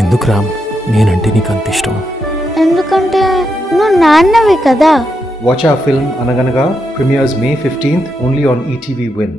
ఎందుకు రామ్ నేనంటే నీకు అంత ఇష్టం? ఎందుకంటే నువ్వు నాన్నవి కదా. Watch our film Anaganaga premieres May 15th only on ETV Win.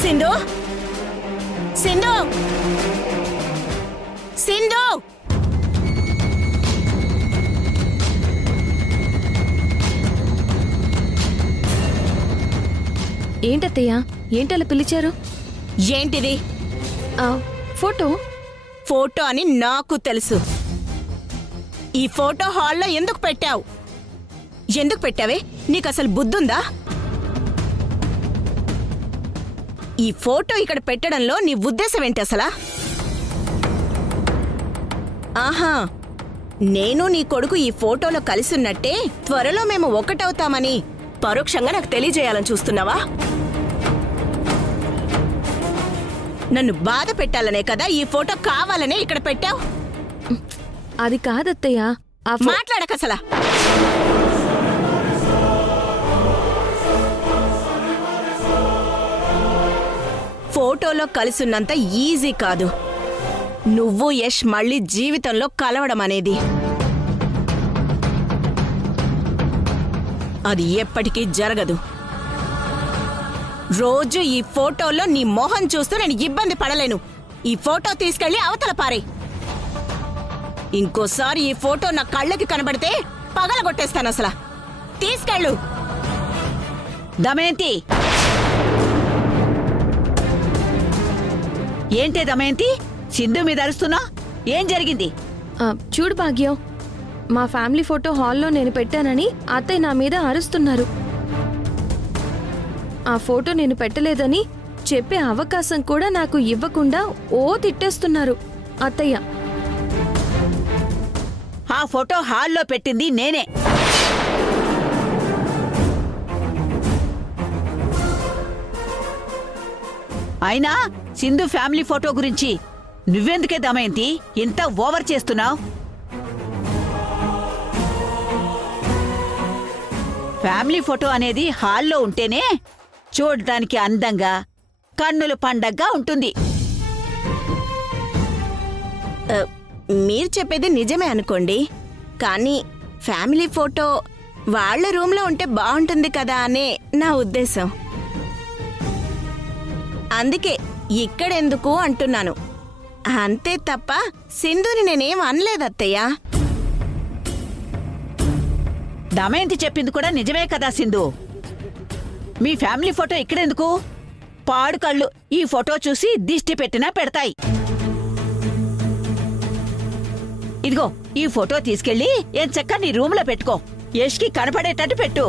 Sindhu Sindhu Sindhu ఏంటత్తయ్యా, ఏంటలా పిలిచారు? ఏంటిది? ఫోటో. ఫోటో అని నాకు తెలుసు. ఈ ఫోటో హాల్లో ఎందుకు పెట్టావు? ఎందుకు పెట్టావే? నీకు అసలు బుద్ధుందా? ఈ ఫోటో ఇక్కడ పెట్టడంలో నీ ఉద్దేశం ఏంటి అసలా? ఆహా, నేను నీ కొడుకు ఈ ఫోటోలో కలిసున్నట్టే త్వరలో మేము ఒకటవుతామని పరోక్షంగా నాకు తెలియజేయాలని చూస్తున్నావా? నన్ను బాధ పెట్టాలనే కదా ఈ ఫోటో కావాలనే ఇక్కడ పెట్టావు? అది కాదత్తయ్యా. మాట్లాడకసలా. ఫోటోలో కలిసున్నంత ఈజీ కాదు నువ్వు యష్ మళ్ళీ జీవితంలో కలవడం అనేది. అది ఎప్పటికీ జరగదు. రోజు ఈ ఫోటోలో నీ మొహం చూస్తూ నేను ఇబ్బంది పడలేను. ఈ ఫోటో తీసుకెళ్లి అవతల పారే. ఇంకోసారి ఈ ఫోటో నా కళ్ళకి కనబడితే పగలగొట్టేస్తాను అసలు. తీసుకెళ్ళు. దమయంతి, ఏంటే దమయంతి సింధు మీద అరుస్తున్నా? ఏం జరిగింది? చూడు భాగ్యం, మా ఫ్యామిలీ ఫోటో హాల్లో నేను పెట్టానని అత్తయ్య నా మీద అరుస్తున్నారు. ఆ ఫోటో నేను పెట్టలేదని చెప్పే అవకాశం కూడా నాకు ఇవ్వకుండా తిట్టేస్తున్నారు అత్తయ్య. ఆ ఫోటో హాల్లో పెట్టింది నేనే. అయినా సింధు ఫ్యామిలీ ఫోటో గురించి నువ్వెందుకే దమయంతి ఇంత ఓవర్ చేస్తున్నావు? ఫ్యామిలీ ఫోటో అనేది హాల్లో ఉంటేనే చూడటానికి అందంగా, కన్నుల పండగగా ఉంటుంది. మీరు చెప్పేది నిజమే అనుకోండి, కానీ ఫ్యామిలీ ఫోటో వాళ్ళ రూమ్లో ఉంటే బాగుంటుంది కదా అనే నా ఉద్దేశం. అందుకే ఇక్కడెందుకు అంటున్నాను. అంతే తప్ప సింధుని నేనేం అనలేదత్తయ్యా. దమయంతి చెప్పింది కూడా నిజమే కదా సింధు. మీ ఫ్యామిలీ ఫోటో ఇక్కడెందుకు? పాడు కళ్ళు ఈ ఫోటో చూసి దిష్టి పెట్టినా పెడతాయి. ఇదిగో ఈ ఫోటో తీసుకెళ్లి ఎంచక్కా నీ రూమ్ లో పెట్టుకో. యష్కి కనపడేటట్టు పెట్టు.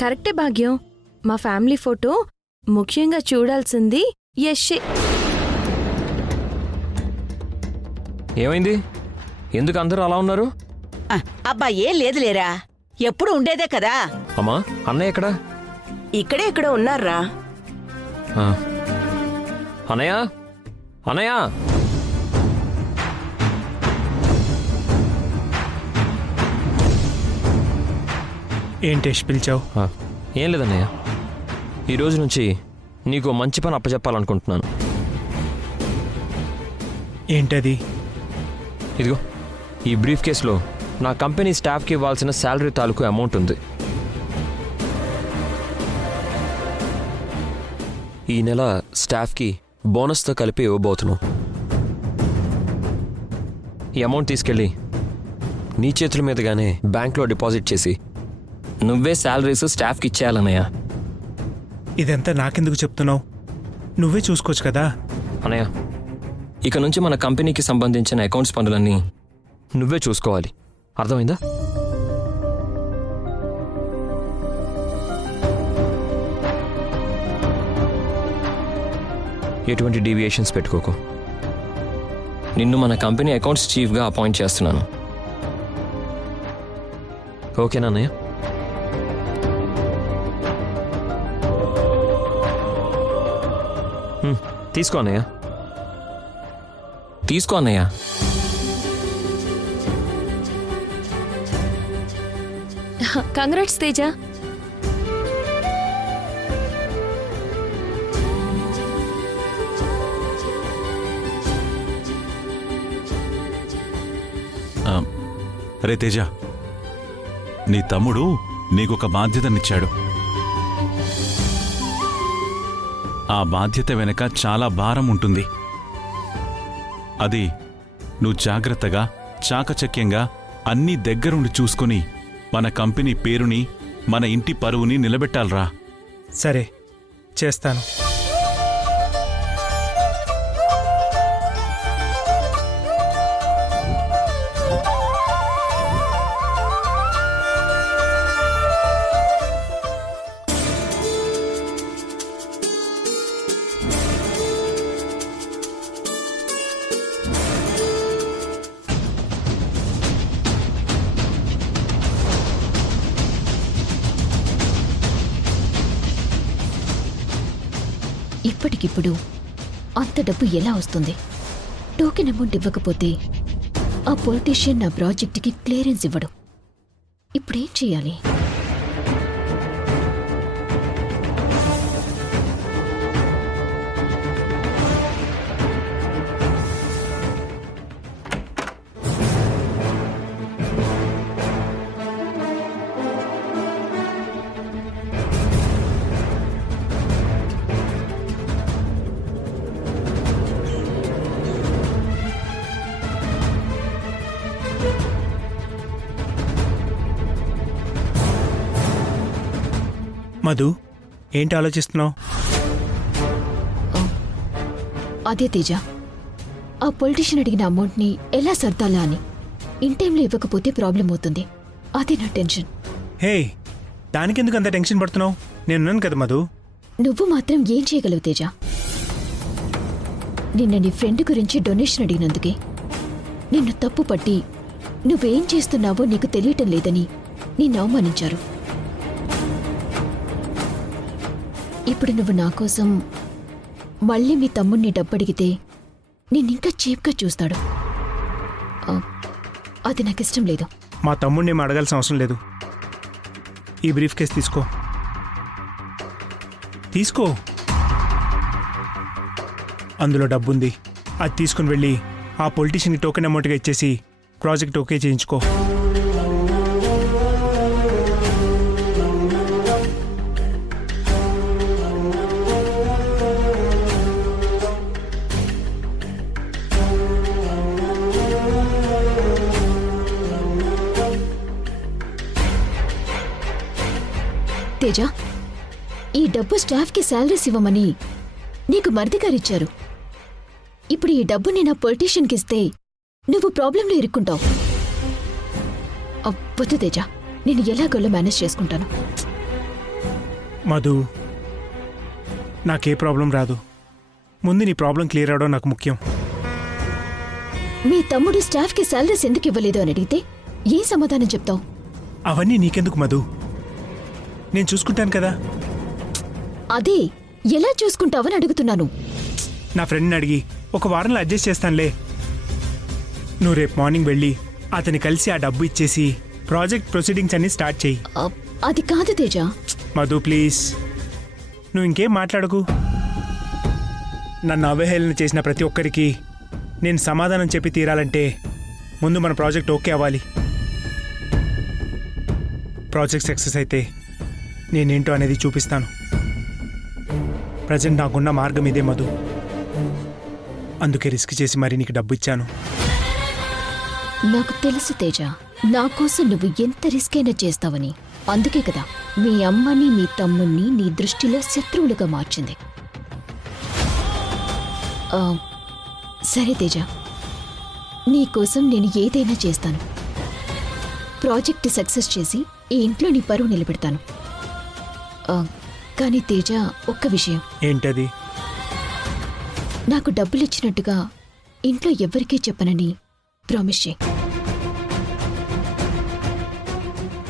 కరెక్టే భాగ్యం. మా ఫ్యామిలీ ఫోటో ముఖ్యంగా చూడాల్సింది యష్. ఏమైంది? ఎందుకు అందరూ అలా ఉన్నారు? అబ్బా ఏం లేదులేరా, ఎప్పుడు ఉండేదే కదా. అమ్మా, అన్నయ్య ఎక్కడా? ఇక్కడే ఎక్కడో ఉన్నారా? అన్నయ్య, అన్నయ్య. ఏంటేష్ పిలిచావు? ఏం లేదన్నయ్య, ఈరోజు నుంచి నీకు మంచి పని అప్పచెప్పాలనుకుంటున్నాను. ఏంటది? ఇదిగో ఈ బ్రీఫ్ కేసులో నా కంపెనీ స్టాఫ్కి ఇవ్వాల్సిన శాలరీ తాలూకు అమౌంట్ ఉంది. ఈ నెల స్టాఫ్కి బోనస్తో కలిపి ఇవ్వబోతున్నాం. ఈ అమౌంట్ తీసుకెళ్ళి నీ చేతుల మీదుగానే బ్యాంక్లో డిపాజిట్ చేసి నువ్వే శాలరీస్ స్టాఫ్కి ఇచ్చేయాలన్నయ్య. ఇదంతా నాకెందుకు చెప్తున్నావు? నువ్వే చూసుకోవచ్చు కదా. అన్నయ్య, ఇక నుంచి మన కంపెనీకి సంబంధించిన అకౌంట్స్ పనులన్నీ నువ్వే చూసుకోవాలి, అర్థమైందా? ఎటువంటి డీవియేషన్స్ పెట్టుకోకు. నిన్ను మన కంపెనీ అకౌంట్స్ చీఫ్గా అపాయింట్ చేస్తున్నాను. ఓకేనా అన్నయ్య? తీసుకో అన్నయ్య. తీసుకో అన్నయ్య. కంగ్రాట్స్ తేజ. రే తేజ, నీ తమ్ముడు నీకొక బాధ్యతనిచ్చాడు. ఆ బాధ్యత వెనక చాలా భారం ఉంటుంది. అది నువ్వు జాగ్రత్తగా, చాకచక్యంగా అన్నీ దగ్గరుండి చూసుకుని మన కంపెనీ పేరుని, మన ఇంటి పరువుని నిలబెట్టాలరా. సరే, చేస్తాను. ఇప్పటికిప్పుడు అంత డబ్బు ఎలా వస్తుంది? టోకెన్ అమౌంట్ ఇవ్వకపోతే ఆ పొలిటీషియన్ నా ప్రాజెక్టుకి క్లియరెన్స్ ఇవ్వడు. ఇప్పుడేం చేయాలి? మధు, ఏంటి ఆలోచిస్తున్నావు? అదే తేజ, ఆ పొలిటీషియన్ అడిగిన అమౌంట్ని ఎలా సర్దాలా అని. ఇన్ టైంలో ఇవ్వకపోతే ప్రాబ్లం అవుతుంది. అదే నా టెన్షన్. హే, దానికెందుకు అంత టెన్షన్ పడుతున్నావు? నేనున్నాను కదా మధు. నువ్వు మాత్రం ఏం చేయగలవు తేజ? నిన్న నీ ఫ్రెండ్ గురించి డొనేషన్ అడిగినందుకే నిన్ను తప్పు పట్టి నువ్వేం చేస్తున్నావో నీకు తెలియటం లేదని నిన్ను అవమానించారు. ఇప్పుడు నువ్వు నా కోసం మళ్ళీ మీ తమ్ముణ్ణి డబ్బడిగితే నిన్నింకా చీప్గా చూస్తాడు. అది నాకిష్టం లేదు. మా తమ్ముడిని ఏం అడగాల్సిన అవసరం లేదు. ఈ బ్రీఫ్ కేస్ తీసుకో. తీసుకో, అందులో డబ్బుంది. అది తీసుకుని వెళ్ళి ఆ పొలిటీషియన్కి టోకెన్ అమౌంట్గా ఇచ్చేసి ప్రాజెక్ట్ ఓకే చేయించుకో. తేజ, ఈ డబ్బు స్టాఫ్కి శాలరీస్ ఇవ్వమని నీకు మరిదిగారిచ్చారు. ఇప్పుడు ఈ డబ్బుని నా పొలిటీషియన్కి ఇస్తే నువ్వు ప్రాబ్లంలో ఇరుక్కుంటావు. వద్దు తేజ, నేను ఎలాగోలో మేనేజ్ చేసుకుంటాను. మధు, నాకే ప్రాబ్లం రాదు. ముందు నీ ప్రాబ్లం క్లియర్ అవడం నాకు ముఖ్యం. మీ తమ్ముడు స్టాఫ్కి శాలరీస్ ఎందుకు ఇవ్వలేదు అని అడిగితే ఏం సమాధానం చెప్తావు? అవన్నీ నీకెందుకు మధు, నేను చూసుకుంటాను కదా. అదే ఎలా చూసుకుంటావని అడుగుతున్నాను. నా ఫ్రెండ్ని అడిగి ఒక వారంలో అడ్జస్ట్ చేస్తానులే. నువ్వు రేపు మార్నింగ్ వెళ్ళి అతన్ని కలిసి ఆ డబ్బు ఇచ్చేసి ప్రాజెక్ట్ ప్రొసీడింగ్స్ అన్ని స్టార్ట్ చేయి. అది కాదు తేజ. మధు ప్లీజ్, నువ్వు ఇంకేం మాట్లాడకు. నన్ను అవహేళన చేసిన ప్రతి ఒక్కరికి నేను సమాధానం చెప్పి తీరాలంటే ముందు మన ప్రాజెక్ట్ ఓకే అవ్వాలి. ప్రాజెక్ట్ సక్సెస్ అయితే నేనేంటో అనేది చూపిస్తాను. ప్రజెంట్ నాకున్న మార్గం ఇదే మధు. అందుకే రిస్క్ చేసి మరీ నీకు డబ్బు ఇచ్చాను. నాకు తెలుసు తేజ, నా కోసం నువ్వు ఎంత రిస్క్ అయినా చేస్తావని. అందుకే కదా మీ అమ్మని మీ తమ్ముణ్ణి నీ దృష్టిలో శత్రువులుగా మార్చింది. సరే తేజ, నీకోసం నేను ఏదైనా చేస్తాను. ప్రాజెక్ట్ సక్సెస్ చేసి ఈ ఇంట్లో నీ పరువు నిలబెడతాను. కానీ తేజ, ఒక్క విషయం. ఏంటది? నాకు డబ్బులిచ్చినట్టుగా ఇంట్లో ఎవ్వరికీ చెప్పనని ప్రామిస్ చేయి.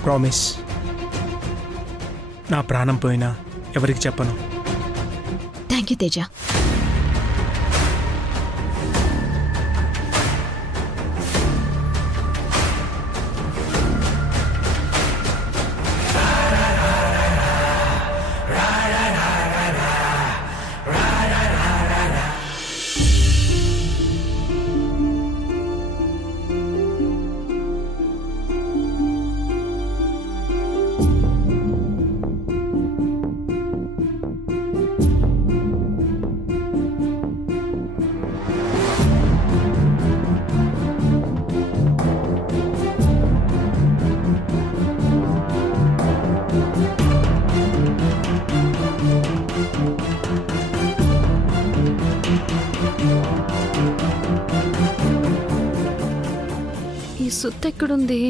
ప్రామిస్. నా ప్రాణం పోయినా ఎవరికి చెప్పను. Thank you Teja. ఈ సుత్త ఎక్కడుంది?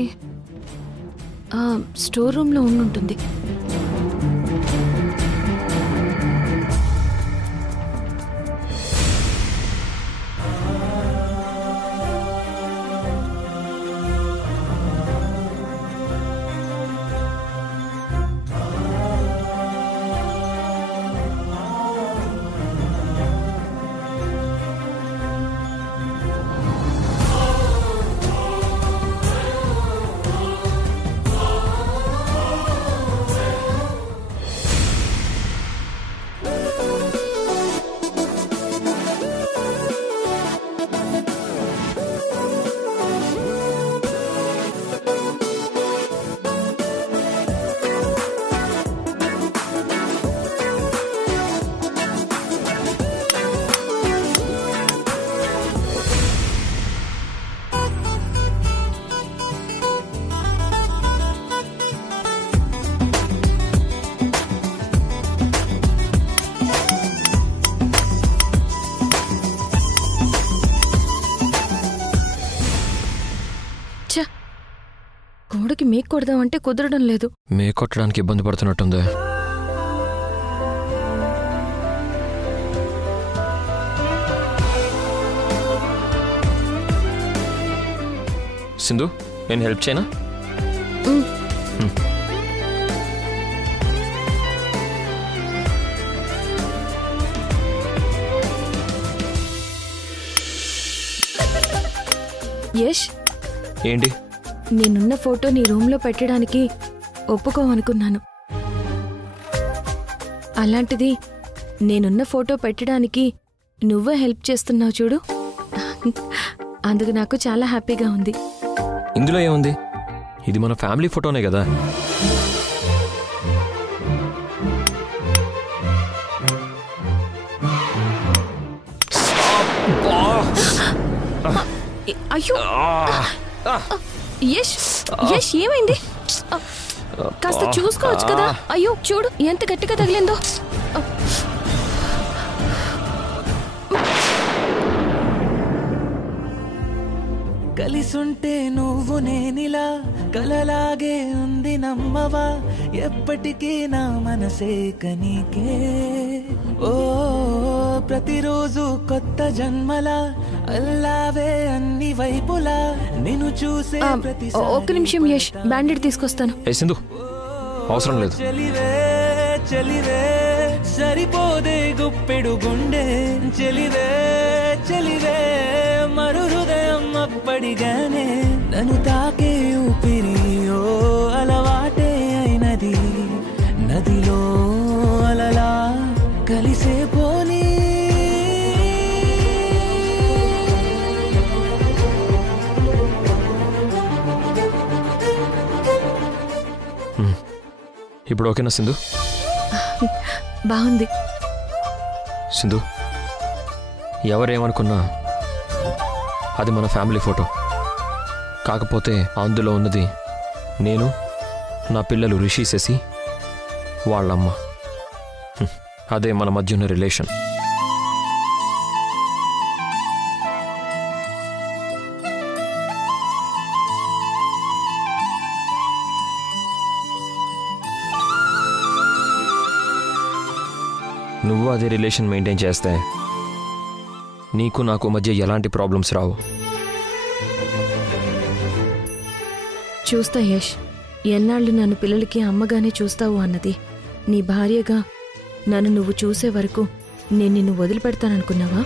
స్టోర్ రూమ్లో ఉండుంటుంది. గోడకి మేక్ కొడదామంటే కుదరడం లేదు. మేక్ కొట్టడానికి ఇబ్బంది పడుతున్నట్టుంది. సింధు, నేను హెల్ప్ చేయనా? యష్, ఏంటి? నేనున్న ఫోటో నీ రూమ్లో పెట్టడానికి ఒప్పుకోమనుకున్నాను. అలాంటిది నేనున్న ఫోటో పెట్టడానికి నువ్వే హెల్ప్ చేస్తున్నావు చూడు. అందుకు నాకు చాలా హ్యాపీగా ఉంది. ఇందులో ఏముంది? ఇది మన ఫ్యామిలీ ఫోటోనే కదా. అయ్యో యష్, యష్ ఏమైంది? కాస్త చూసుకోవచ్చు కదా. అయ్యో చూడు ఎంత గట్టిగా తగిలిందో. కలిసుంటే నువ్వు నేనిలా కలలాగే ఉంది నమ్మవా, ఎప్పటికీ నా మనసే కనీకే. ఓ ప్రతిరోజు కొత్త జన్మలా అల్లావే అన్ని వైపులా నిన్ను చూసే ఒక్క నిమిషం యష్, బ్యాండెడ్ తీసుకొస్తాను. ఏ సింధు, అవసరం లేదు. చెలివే చెలివే సరిపోదే గుప్పెడు గుండె, చెలివే చెలివే మరు హృదయం అప్పడిగానే నన్ను తాకే ఊపిరి. ఓ అలవాటే అయినది నదిలో అలలా కలిసే పోనీ. ఇప్పుడు ఓకేనా సింధు? బాగుంది. సింధు, ఎవరేమనుకున్నా అది మన ఫ్యామిలీ ఫోటో. కాకపోతే అందులో ఉన్నది నేను, నా పిల్లలు రిషి, శశి, వాళ్ళమ్మ. అదే మన మధ్య ఉన్న రిలేషన్. నువ్వు అదే రిలేషన్ మెయింటైన్ చేస్తే నీకు నాకు మధ్య ఎలాంటి ప్రాబ్లమ్స్ రావు. చూస్తా యష్, ఎన్నాళ్ళు నన్ను పిల్లలకి అమ్మగానే చూస్తావు అన్నది. నీ భార్యగా నన్ను నువ్వు చూసే వరకు నేను నిన్ను వదిలిపెడతాననుకున్నావా?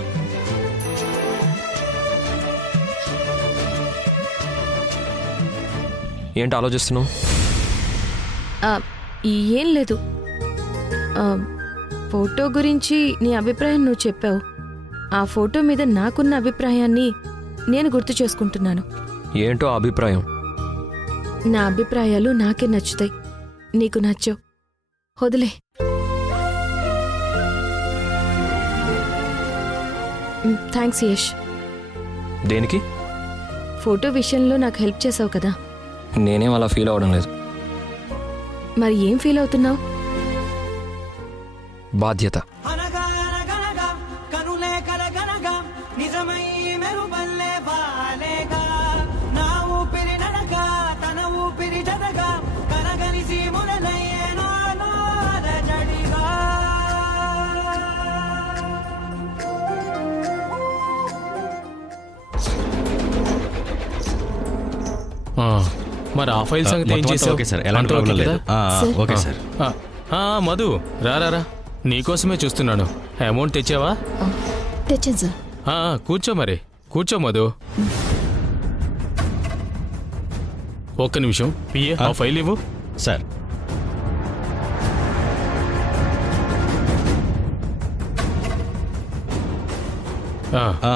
ఏంటి ఆలోచిస్తున్నావు? ఏం లేదు. ఫోటో గురించి నీ అభిప్రాయం నువ్వు చెప్పావు. ఆ ఫోటో మీద నాకున్న అభిప్రాయాన్ని నేను గుర్తు చేసుకుంటున్నాను. ఏంటో అభిప్రాయం? నా అభిప్రాయాలు నాకే నచ్చుతాయి, నీకు నచ్చవు. వదిలే. థ్యాంక్స్ యష్. దేనికి? ఫోటో విషయంలో నాకు హెల్ప్ చేసావు కదా. నేనేం అలా ఫీల్ అవ్వడం లేదు. మరి ఏం ఫీల్ అవుతున్నావు? బాధ్యత. మరి ఆ ఫైల్ సంగతి ఏం చేసావు? ఓకే సార్, ఎలాంటి ప్రాబ్లం లేదు. Okay sir. మధు రా, నీకోసమే చూస్తున్నాను. అమౌంట్ తెచ్చావా? తెచ్చాను సార్. కూర్చో, మరి కూర్చో మధు. ఒక్క నిమిషం, పిఏ ఆ ఫైల్ ఇవ్వు. సార్.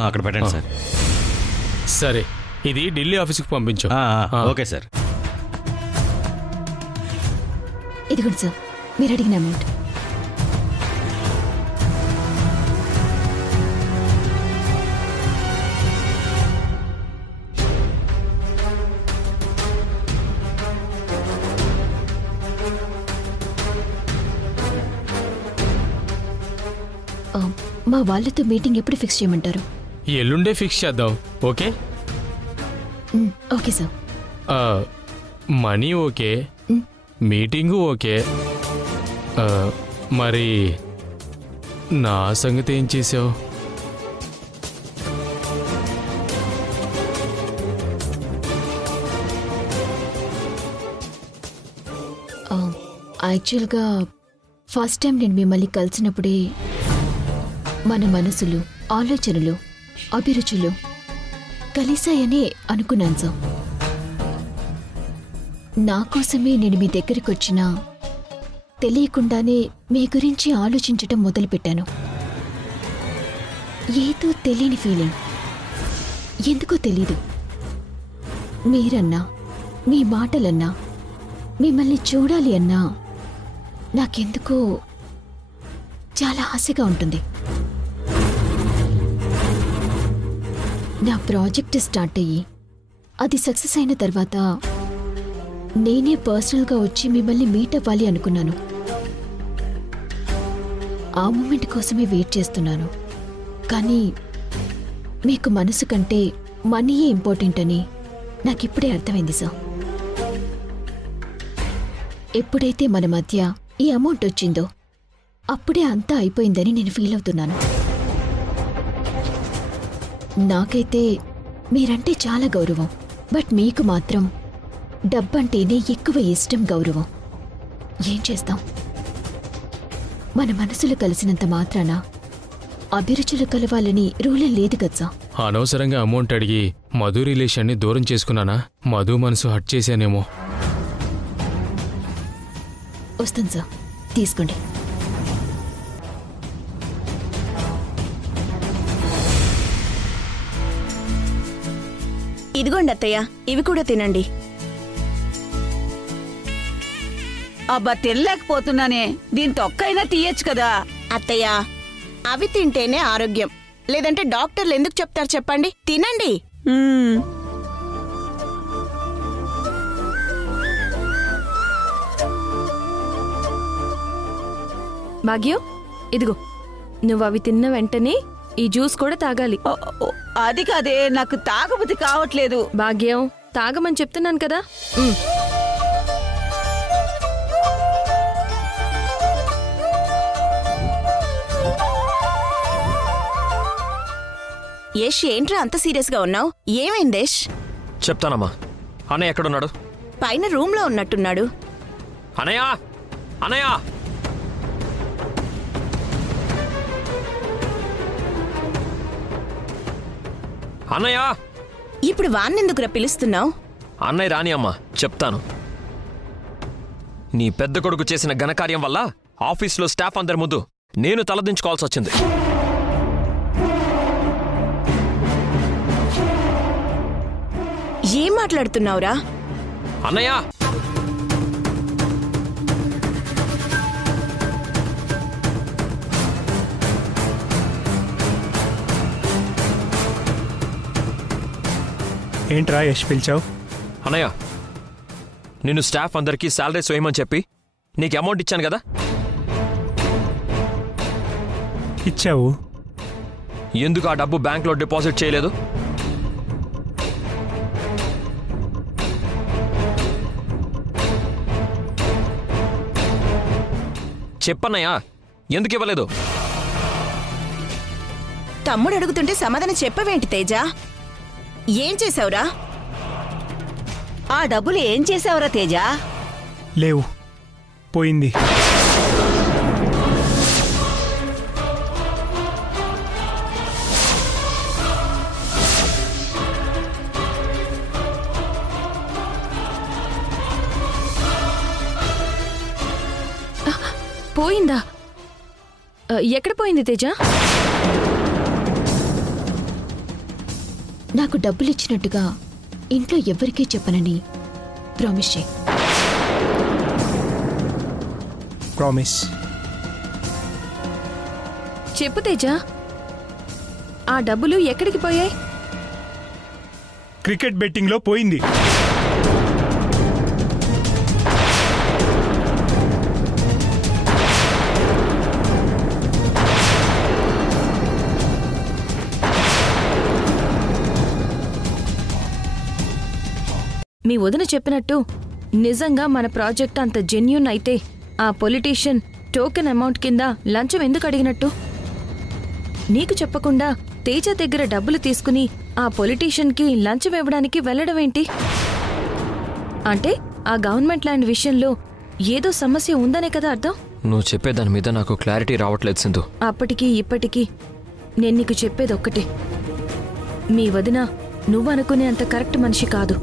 అక్కడ పెట్టండి సార్. సరే, ఇది ఢిల్లీ ఆఫీస్కి పంపించు. Okay sir. ఇదిగోండి సార్, మీరు అడిగిన అమౌంట్. మా వాళ్ళతో మీటింగ్ ఎప్పుడు ఫిక్స్ చేయమంటారు? ఎల్లుండే ఫిక్స్ చేద్దాం. Okay? Okay sir. Money okay, meeting okay. మరి నా సంగతి ఏం చేసావు? యాక్చువల్గా ఫస్ట్ టైం నేను మిమ్మల్ని కలిసినప్పుడే మన మనసులు, ఆలోచనలు, అభిరుచులు కలిసాయని అనుకున్నాను సార్. నా కోసమే నేను మీ దగ్గరికి వచ్చినా తెలియకుండానే మీ గురించి ఆలోచించటం మొదలుపెట్టాను. ఏదో తెలియని ఫీలింగ్, ఎందుకో తెలీదు. మీరన్నా, మీ మాటలన్నా, మిమ్మల్ని చూడాలి అన్నా నాకెందుకో చాలా ఆశగా ఉంటుంది. నా ప్రాజెక్ట్ స్టార్ట్ అయ్యి అది సక్సెస్ అయిన తర్వాత నేనే పర్సనల్గా వచ్చి మిమ్మల్ని మీట్ అవ్వాలి అనుకున్నాను. ఆ మూమెంట్ కోసమే వెయిట్ చేస్తున్నాను. కానీ మీకు మనసు కంటే మనీయే ఇంపార్టెంట్ అని నాకిప్పుడే అర్థమైంది సార్. ఎప్పుడైతే మన మధ్య ఈ అమౌంట్ వచ్చిందో అప్పుడే అంతా అయిపోయిందని నేను ఫీల్ అవుతున్నాను. నాకైతే మీరంటే చాలా గౌరవం, బట్ మీకు మాత్రం డబ్బంటేనే ఎక్కువ ఇష్టం, గౌరవం. ఏం చేస్తాం? మన మనసులు కలిసినంత మాత్రాన అభిరుచులు కలవాలని రూలే లేదు కదా. అనవసరంగా అమౌంట్ అడిగి మధు రిలేషన్ని దూరం చేసుకున్నానా? మధు మనసు హట్ చేశానేమో. వస్తాను సార్, తీసుకోండి. ఇదిగోండి అత్తయ్య, ఇవి కూడా తినండి. అబ్బా, తినలేకపోతున్నానే. దీని తొక్కైనా తీయచ్చు కదా. అత్తయ్య, అవి తింటేనే ఆరోగ్యం, లేదంటే డాక్టర్లు ఎందుకు చెప్తారు చెప్పండి? తినండి. భాగ్యం ఇదిగో నువ్వు అవి తిన్న వెంటనే ఈ జ్యూస్ కూడా తాగాలి. అది కాదే, నాకు తాగబుద్ధి కావట్లేదు. భాగ్యం తాగమని చెప్తున్నాను కదా. యష్ ఏంట్రా అంత సీరియస్ గా ఉన్నావు? ఏమైంది యష్? చెప్తానమ్మా. అన్నయ్య ఎక్కడున్నాడు? పైన రూమ్ లో ఉన్నట్టున్నాడు. అనయ్య అనయ్య అన్నయ్య. ఇప్పుడు వాన్నెందుకురా పిలుస్తున్నావు? అన్నయ్య రాని అమ్మా, చెప్తాను. నీ పెద్ద కొడుకు చేసిన ఘనకార్యం వల్ల ఆఫీస్లో స్టాఫ్ అందరి ముందు నేను తలదించుకోవాల్సి వచ్చింది. ఏం మాట్లాడుతున్నావురా? అన్నయ్య ఏంట్రా యష్ పిలిచావు? అన్నయ్య నిన్ను స్టాఫ్ అందరికీ శాలరీస్ వేయమని చెప్పి నీకు అమౌంట్ ఇచ్చాను కదా. ఇచ్చావు. ఎందుకు ఆ డబ్బు బ్యాంక్లో డిపాజిట్ చేయలేదు? చెప్పన్నయ్యా, ఎందుకు ఇవ్వలేదు? తమ్ముడు అడుగుతుంటే సమాధానం చెప్పవేంటి తేజ? ఏం చేసావురా? ఆ డబ్బులు ఏం చేసావురా తేజ? లేవు, పోయింది. పోయిందా? ఎక్కడ పోయింది తేజ? నాకు డబ్బులిచ్చినట్టుగా ఇంట్లో ఎవ్వరికీ చెప్పనని ప్రామిస్ చేయి. ప్రామిస్. చెప్పు తేజ, ఆ డబ్బులు ఎక్కడికి పోయాయి? క్రికెట్ బెట్టింగ్లో పోయింది. మీ వదిన చెప్పినట్టు నిజంగా మన ప్రాజెక్ట్ అంత జెన్యూన్ అయితే ఆ పొలిటీషియన్ టోకెన్ అమౌంట్ కింద లంచం ఎందుకు అడిగినట్టు? నీకు చెప్పకుండా తేజ దగ్గర డబ్బులు తీసుకుని ఆ పొలిటీషియన్కి లంచం ఇవ్వడానికి వెళ్లడమేంటి? అంటే ఆ గవర్నమెంట్ ల్యాండ్ విషయంలో ఏదో సమస్య ఉందనే కదా అర్థం? నువ్వు చెప్పేదాని మీద నాకు క్లారిటీ రావట్లేదు సింధు. అప్పటికీ ఇప్పటికీ నేను నీకు చెప్పేదొక్కటే, మీ వదిన నువ్వనుకునే అంత కరెక్ట్ మనిషి కాదు.